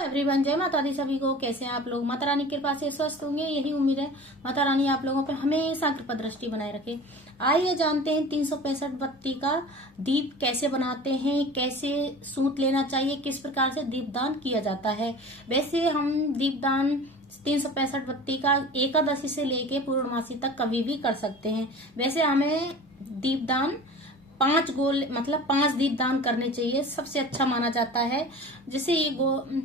Everyone, जय माता दी सभी को। कैसे हैं आप लोग? माता रानी की कृपा से स्वस्थ होंगे, यही उम्मीद है। माता रानी आप लोगों पे हमेशा कृपा दृष्टि बनाए रखे। आइए जानते हैं 365 बत्ती का दीप कैसे बनाते हैं, कैसे सूत लेना चाहिए, किस प्रकार से दीपदान किया जाता है। वैसे हम दीपदान 365 बत्ती का एकादशी से लेके पूर्णमासी तक कभी भी कर सकते हैं। वैसे हमें दीपदान 5 गोल मतलब 5 दीपदान करने चाहिए, सबसे अच्छा माना जाता है। जैसे ये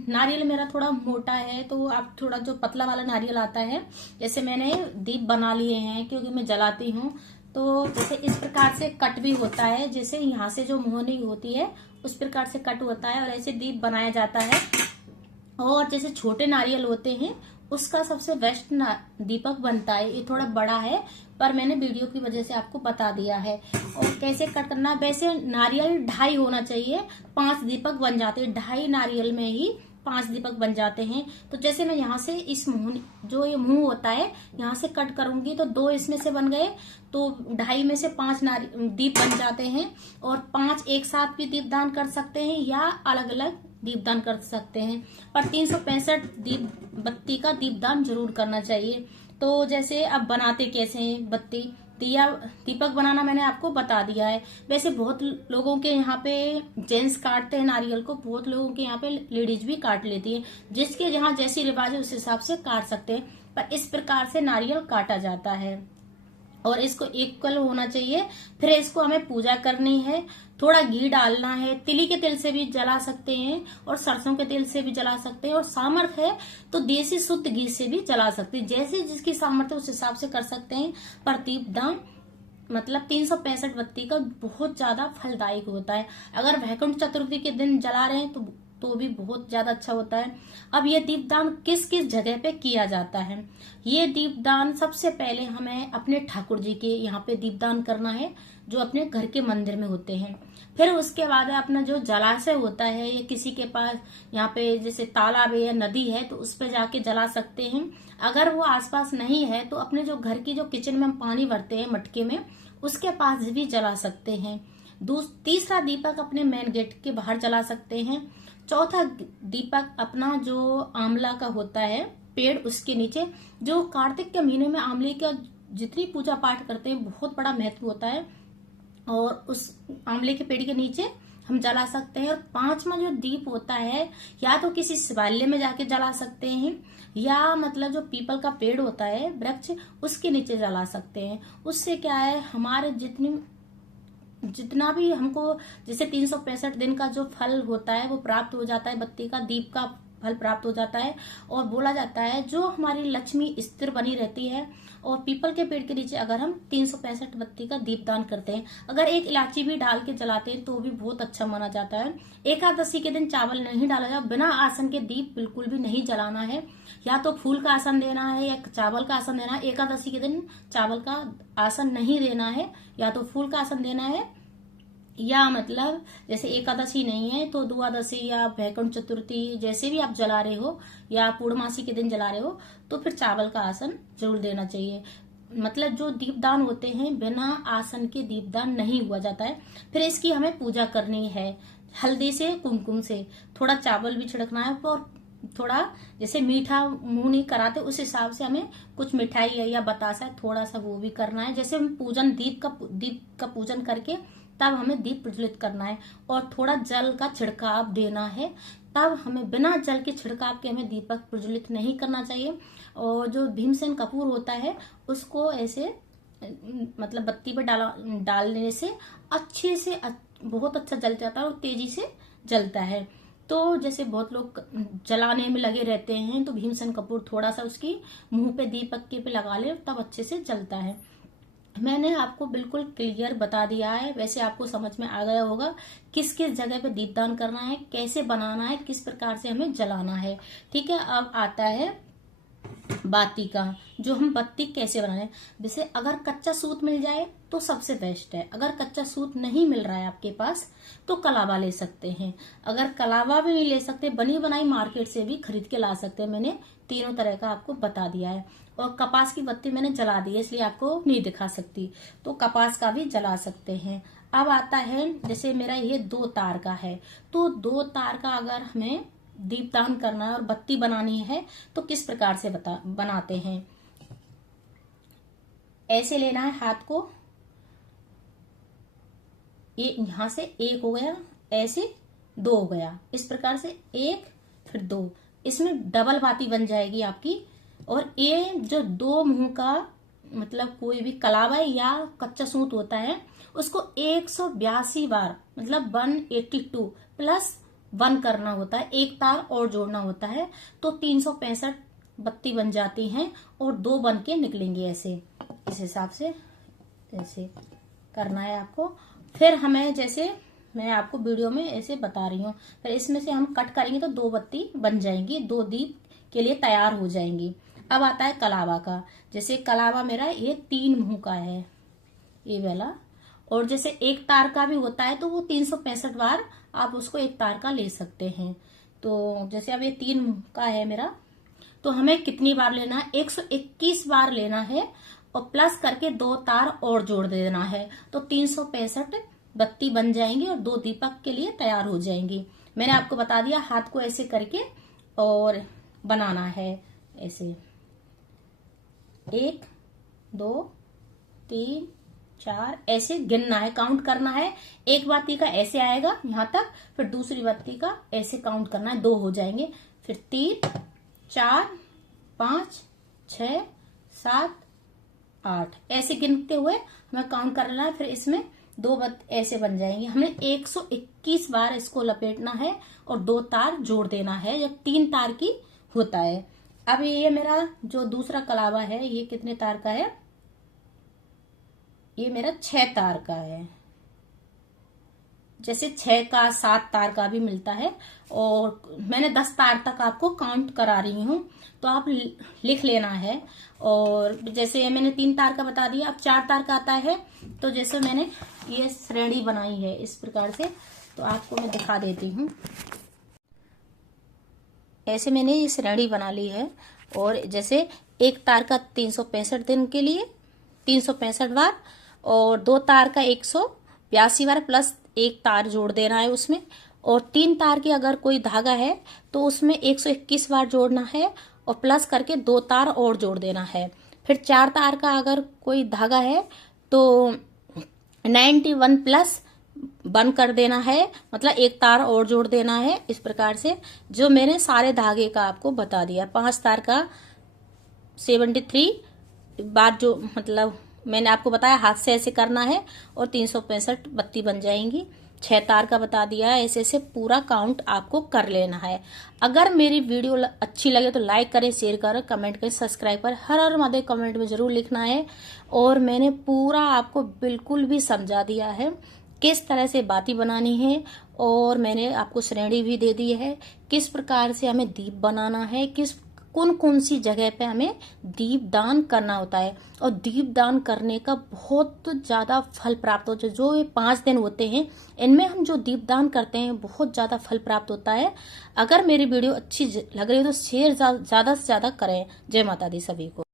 नारियल मेरा थोड़ा मोटा है, तो आप थोड़ा जो पतला वाला नारियल आता है, जैसे मैंने दीप बना लिए हैं क्योंकि मैं जलाती हूँ। तो जैसे इस प्रकार से कट भी होता है, जैसे यहाँ से जो मोहनी होती है उस प्रकार से कट होता है और ऐसे दीप बनाया जाता है। और जैसे छोटे नारियल होते हैं उसका सबसे बेस्ट दीपक बनता है। ये थोड़ा बड़ा है पर मैंने वीडियो की वजह से आपको बता दिया है। और कैसे कट करना, वैसे नारियल 2.5 होना चाहिए, 5 दीपक बन जाते हैं। 2.5 नारियल में ही 5 दीपक बन जाते हैं। तो जैसे मैं यहाँ से इस मुंह, जो ये मुंह होता है, यहाँ से कट करूंगी तो 2 इसमें से बन गए, तो 2.5 में से 5 दीप बन जाते हैं। और 5 एक साथ भी दीपदान कर सकते हैं या अलग अलग दीपदान कर सकते हैं, पर 365 दीप बत्ती का दीपदान जरूर करना चाहिए। तो जैसे अब बनाते कैसे हैं बत्ती, दीपक बनाना मैंने आपको बता दिया है। वैसे बहुत लोगों के यहाँ पे जेंट्स काटते हैं नारियल को, बहुत लोगों के यहाँ पे लेडीज भी काट लेती है। जिसके यहाँ जैसी रिवाज है उस हिसाब से काट सकते हैं, पर इस प्रकार से नारियल काटा जाता है और इसको इक्वल होना चाहिए। फिर इसको हमें पूजा करनी है, थोड़ा घी डालना है, तिली के तेल से भी जला सकते हैं और सरसों के तेल से भी जला सकते हैं, और सामर्थ्य है तो देसी शुद्ध घी से भी जला सकते हैं। जैसे जिसकी सामर्थ्य उस हिसाब से कर सकते हैं। पर दीपदान मतलब 365 बत्ती का बहुत ज्यादा फलदायक होता है। अगर वैकुंठ चतुर्थी के दिन जला रहे हैं तो भी बहुत ज्यादा अच्छा होता है। अब ये दीपदान किस किस जगह पे किया जाता है? ये दीपदान सबसे पहले हमें अपने ठाकुर जी के यहाँ पे दीपदान करना है, जो अपने घर के मंदिर में होते हैं। फिर उसके बाद अपना जो जलाशय होता है या किसी के पास यहाँ पे जैसे तालाब है या नदी है तो उस पे जाके जला सकते हैं। अगर वो आसपास नहीं है तो अपने जो घर की जो किचन में हम पानी भरते हैं मटके में, उसके पास भी जला सकते हैं। तीसरा दीपक अपने मेन गेट के बाहर जला सकते हैं। चौथा दीपक अपना जो आंवला का होता है पेड़, उसके नीचे, जो कार्तिक के महीने में आंवले का जितनी पूजा पाठ करते हैं बहुत बड़ा महत्व होता है, और उस आंवले के पेड़ के नीचे हम जला सकते हैं। और 5वां जो दीप होता है, या तो किसी शिवालय में जाके जला सकते हैं या मतलब जो पीपल का पेड़ होता है वृक्ष, उसके नीचे जला सकते हैं। उससे क्या है, हमारे जितना भी हमको जैसे 365 दिन का जो फल होता है वो प्राप्त हो जाता है, बत्ती का दीप का फल प्राप्त हो जाता है। और बोला जाता है जो हमारी लक्ष्मी स्थिर बनी रहती है। और पीपल के पेड़ के नीचे अगर हम 365 बत्ती का दीपदान करते हैं, अगर एक इलायची भी डाल के जलाते हैं तो भी बहुत अच्छा माना जाता है। एकादशी के दिन चावल नहीं डाला जाए, बिना आसन के दीप बिल्कुल भी नहीं जलाना है। या तो फूल का आसन देना है या चावल का आसन देना है। एकादशी के दिन चावल का आसन नहीं देना है, या तो फूल का आसन देना है, या मतलब जैसे एकादशी नहीं है तो द्वादशी या वैकुंठ चतुर्थी जैसे भी आप जला रहे हो या पूर्णमासी के दिन जला रहे हो तो फिर चावल का आसन जरूर देना चाहिए। मतलब जो दीपदान होते हैं बिना आसन के दीपदान नहीं हुआ जाता है। फिर इसकी हमें पूजा करनी है हल्दी से, कुमकुम से, थोड़ा चावल भी छिड़कना है, और थोड़ा जैसे मीठा मुंह नहीं कराते उस हिसाब से हमें कुछ मिठाई या बतासा थोड़ा सा वो भी करना है। जैसे हम पूजन दीप का पूजन करके तब हमें दीप प्रज्वलित करना है, और थोड़ा जल का छिड़काव देना है। तब हमें बिना जल के छिड़काव के हमें दीपक प्रज्वलित नहीं करना चाहिए। और जो भीमसेन कपूर होता है उसको ऐसे मतलब बत्ती पे डालने से अच्छे से बहुत अच्छा जल जाता है और तेजी से जलता है। तो जैसे बहुत लोग जलाने में लगे रहते हैं तो भीमसेन कपूर थोड़ा सा उसकी मुंह पे दीपक के पे लगा ले तब अच्छे से जलता है। मैंने आपको बिल्कुल क्लियर बता दिया है। वैसे आपको समझ में आ गया होगा किस किस जगह पे दीपदान करना है, कैसे बनाना है, किस प्रकार से हमें जलाना है। ठीक है, अब आता है बाती का, जो हम बत्ती कैसे बनाए। जैसे अगर कच्चा सूत मिल जाए तो सबसे बेस्ट है। अगर कच्चा सूत नहीं मिल रहा है आपके पास तो कलावा ले सकते हैं। अगर कलावा भी नहीं ले सकते, बनी बनाई मार्केट से भी खरीद के ला सकते हैं। मैंने तीनों तरह का आपको बता दिया है। और कपास की बत्ती मैंने जला दी है इसलिए आपको नहीं दिखा सकती, तो कपास का भी जला सकते हैं। अब आता है जैसे मेरा ये 2 तार का है, तो 2 तार का अगर हमें दीपदान करना है और बत्ती बनानी है तो किस प्रकार से बनाते हैं। ऐसे लेना है हाथ को, ये यहां से एक हो गया, ऐसे दो हो गया, इस प्रकार से एक फिर दो, इसमें डबल बाती बन जाएगी आपकी। और ये जो दो मुंह का मतलब कोई भी कलावा या कच्चा सूत होता है उसको 182 बार मतलब 182 प्लस 1 करना होता है, एक तार और जोड़ना होता है, तो 365 बत्ती बन जाती हैं और 2 बन के निकलेंगी। ऐसे इस हिसाब से ऐसे करना है आपको। फिर हमें जैसे मैं आपको वीडियो में ऐसे बता रही हूँ, फिर इसमें से हम कट करेंगे तो 2 बत्ती बन जाएंगी, 2 दीप के लिए तैयार हो जाएंगी। अब आता है कलावा का। जैसे कलावा मेरा ये 3 मुंह का है ये वाला, और जैसे एक तार का भी होता है तो वो 365 बार आप उसको एक तार का ले सकते हैं। तो जैसे अब ये 3 मुंह का है मेरा, तो हमें कितनी बार लेना है, 121 बार लेना है और प्लस करके 2 तार और जोड़ देना है, तो 365 बत्ती बन जाएंगी और 2 दीपक के लिए तैयार हो जाएंगी। मैंने आपको बता दिया हाथ को ऐसे करके और बनाना है ऐसे 1 2 3 4 ऐसे गिनना है, काउंट करना है। एक बत्ती का ऐसे आएगा यहां तक, फिर दूसरी बत्ती का ऐसे काउंट करना है, 2 हो जाएंगे, फिर 3 4 5 6 7 8 ऐसे गिनते हुए हमें काउंट करना है। फिर इसमें 2 ऐसे बन जाएंगे। हमें 121 बार इसको लपेटना है और 2 तार जोड़ देना है जब 3 तार की होता है। अब ये मेरा जो दूसरा कलावा है ये कितने तार का है, ये मेरा 6 तार का है। जैसे 6 का 7 तार का भी मिलता है, और मैंने 10 तार तक आपको काउंट करा रही हूं, तो आप लिख लेना है। और जैसे मैंने 3 तार का बता दिया, अब 4 तार का आता है। तो जैसे मैंने ये श्रेणी बनाई है इस प्रकार से, तो आपको मैं दिखा देती हूँ। ऐसे मैंने ये श्रेणी बना ली है, और जैसे एक तार का 365 दिन के लिए 365 बार, और 2 तार का 182 बार प्लस एक तार जोड़ देना है उसमें, और 3 तार की अगर कोई धागा है तो उसमें 121 बार जोड़ना है और प्लस करके 2 तार और जोड़ देना है। फिर 4 तार का अगर कोई धागा है तो 91 प्लस 1 कर देना है, मतलब एक तार और जोड़ देना है। इस प्रकार से जो मैंने सारे धागे का आपको बता दिया। 5 तार का 73 बार जो मतलब मैंने आपको बताया हाथ से ऐसे करना है और 365 बत्ती बन जाएंगी। 6 तार का बता दिया है, ऐसे ऐसे पूरा काउंट आपको कर लेना है। अगर मेरी वीडियो अच्छी लगे तो लाइक करें, शेयर करें, कमेंट करें, सब्सक्राइब करें। हर हर महादेव कमेंट में जरूर लिखना है। और मैंने पूरा आपको बिल्कुल भी समझा दिया है किस तरह से बाती बनानी है, और मैंने आपको श्रेणी भी दे दी है किस प्रकार से हमें दीप बनाना है, कौन कौन सी जगह पे हमें दीप दान करना होता है। और दीप दान करने का बहुत ज्यादा फल प्राप्त होता है। जो ये 5 दिन होते हैं इनमें हम जो दीप दान करते हैं बहुत ज्यादा फल प्राप्त होता है। अगर मेरी वीडियो अच्छी लग रही है तो शेयर ज्यादा से ज्यादा करें। जय माता दी सभी को।